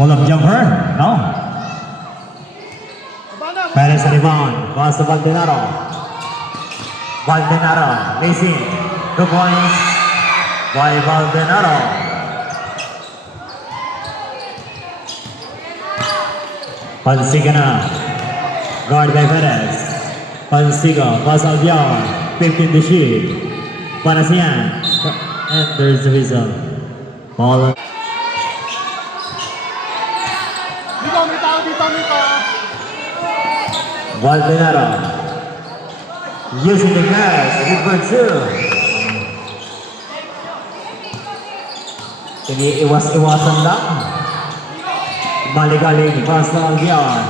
Pull-up jumper? No. Perez rebound. Pass to Valdenaro. Valdenaro. Missing. 2 points by Valdenaro. Pansiga na. Guard by Perez. Pansiga. Pass out yard. 15 to shoot. Panasian. And there's the whistle. Ball. Valdenaro using the gas, hit for 2. Iniiwas-iwasan lang. Balik-balik, pass na Albion.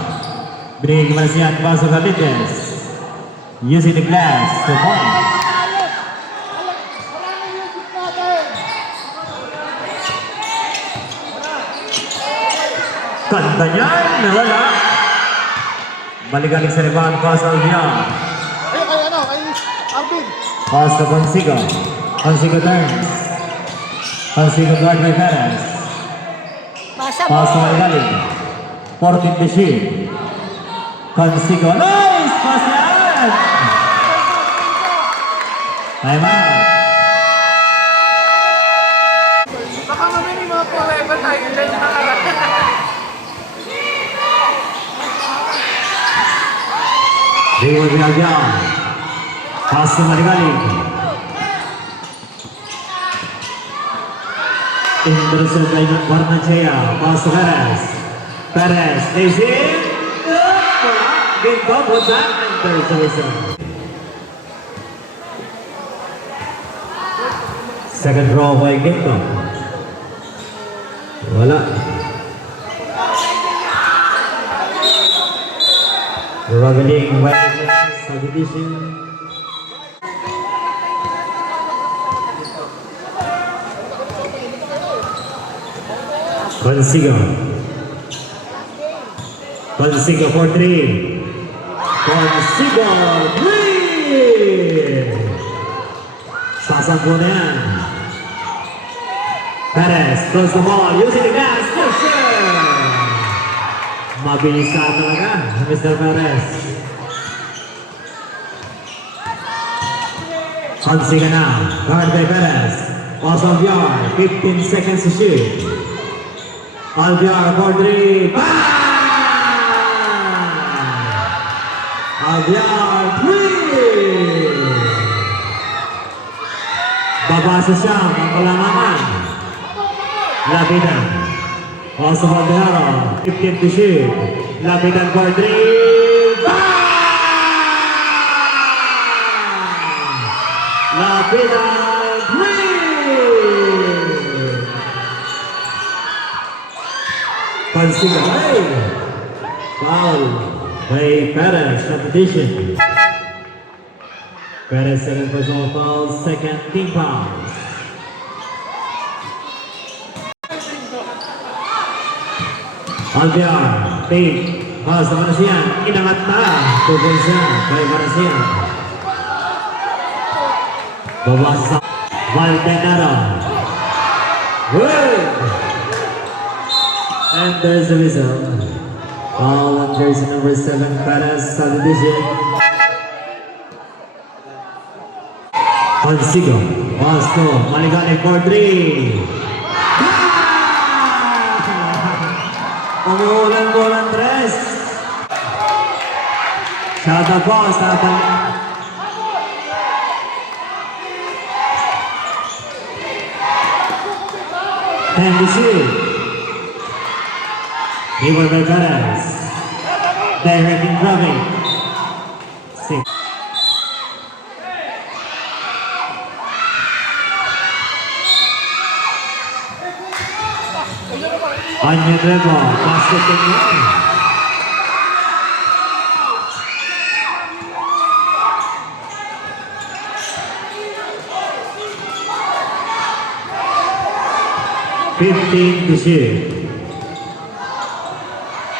Binigay naman siya, pass na Galites. Using the glass, 2 points. Kanta niyan, nawala. Balik-balik sa rebound, pass na Albion. Pass to Pansiga. Pansiga turns. Pansiga guard by Perez. Pass to Magaling. 14 to shoot. Pansiga. Nice! Pass yan! Time out. Baka mamili mga forever tayo dyan na nakaraan. Reward by Albion. Pass to Magaling. Intercept by Barnachea. Pass to Perez. Perez is in. Good ball with that. And there's the whistle. Second draw by Ginto. Wala. Struggling by subdivision. Pansiga. Pansiga for 3. Pansiga 3. Sasampo na yan. Perez throws the ball using the gas. Mabilisan talaga Mr. Perez. Pansiga na. Guard by Perez. Pass of yard. 15 seconds to shoot. Albion for 3. Bang! Albion 3. Babasa siya ang kalamangan. Lapitan. Also Valdenaro. 15 to shoot. Lapitan for 3. Bang! Lapitan 3. Pansiga. Hey! Foul by Perez. Competition. Perez second personal foul. Second team fouls. Albion. Pate. Pass to Manasian. Inangat na. Tupunsa by Manasian. Babasa. Valdenaro. Good! And there's the whistle. Foul on jersey number 7, Perez, subdivision. Pansiga. Pass to Maligalig for 3. Umuulan-ulan, Tres. Shot the pass. And the shoot. Reward by Perez. Directing driving. 6. Anya Drebo. Basket in the air. to shoot.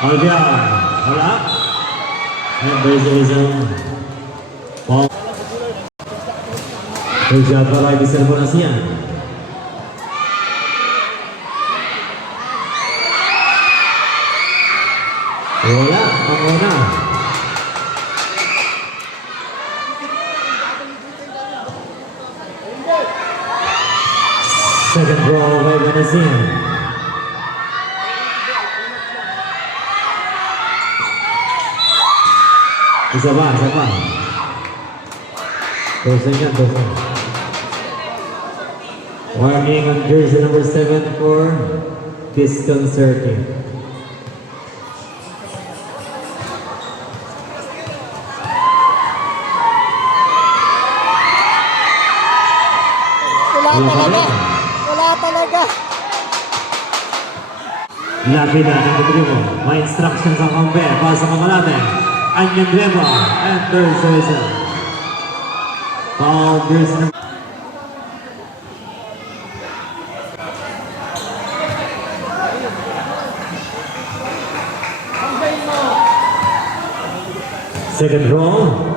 Albion, wala. And there's the whistle. Ball. Hujan para Mr. Bonasian. Second roll by Venezia. Isa pa, isa pa. Tosin yan, tosin. Warning on jersey number 7 for disconcerting. Wala talaga. Wala talaga. Lapid na ng Rodrigo. May instructions ang kampe. Pasa ka natin. Anyan Remo. And third service. Foul jersey number... Second roll.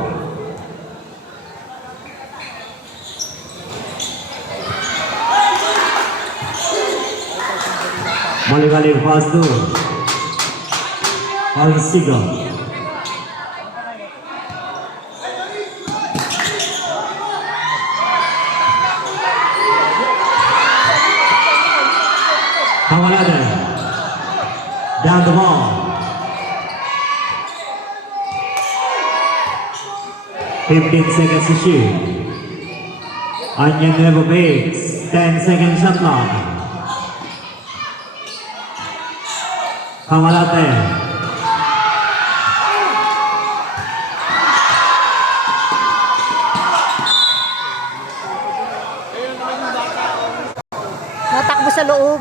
Mali-mali pass to Alcigo. Hamalade. Down the ball. 15 seconds to shoot. Onion never makes. 10 second shot clock. Kamalate. Natakbo sa loob.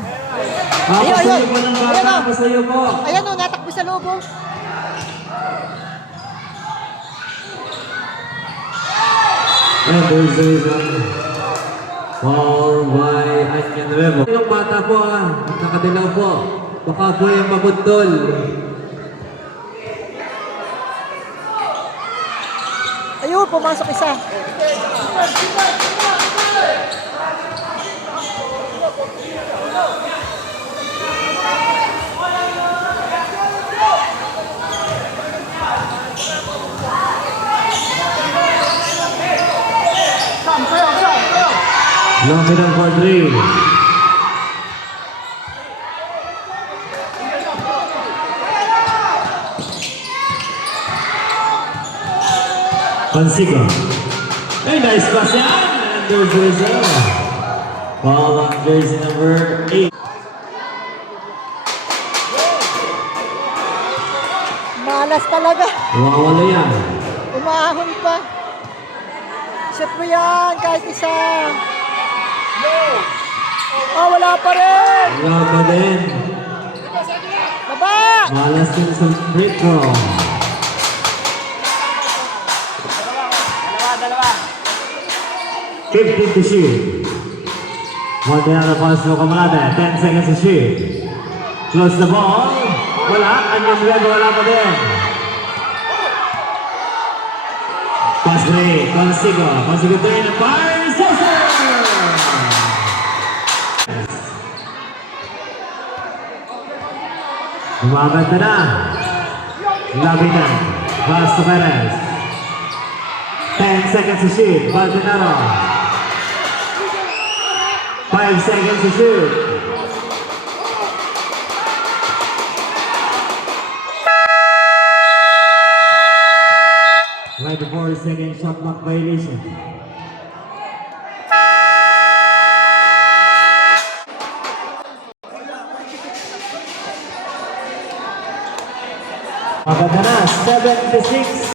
Ayun, Papasayo ayun. po ng Ayun, bata. oh. Papasayo po. Ayan o, natakbo sa loob o. And there's the reason. Foul by Onion Nuevo. Yung bata po nakadilaw po. Baka po yung mabudtol. Ayun, pumasok isa. Long middle for 3. Pansigo. Very nice pass yan. And there's the result. Foul on jersey number 8. Malas talaga. Wawala yan. Umahon pa. Shoot mo yan, kahit isa. Oh, wala pa rin. Wala pa din. Baba. Malas din sa free throw. Dalawa. 15 to shoot. One day na pass mo Kamalate. 10 seconds to shoot. Close the ball. Wala. Onion Nuevo, wala pa din. Pass play. Consigo. Consigo 3 and fires. Yes, sir! Umabante na. Labinan. Pass to Perez. 10 seconds to shoot. Baldonado. 5 seconds to shoot. Right before second shot clock violation. Maganda na, 76.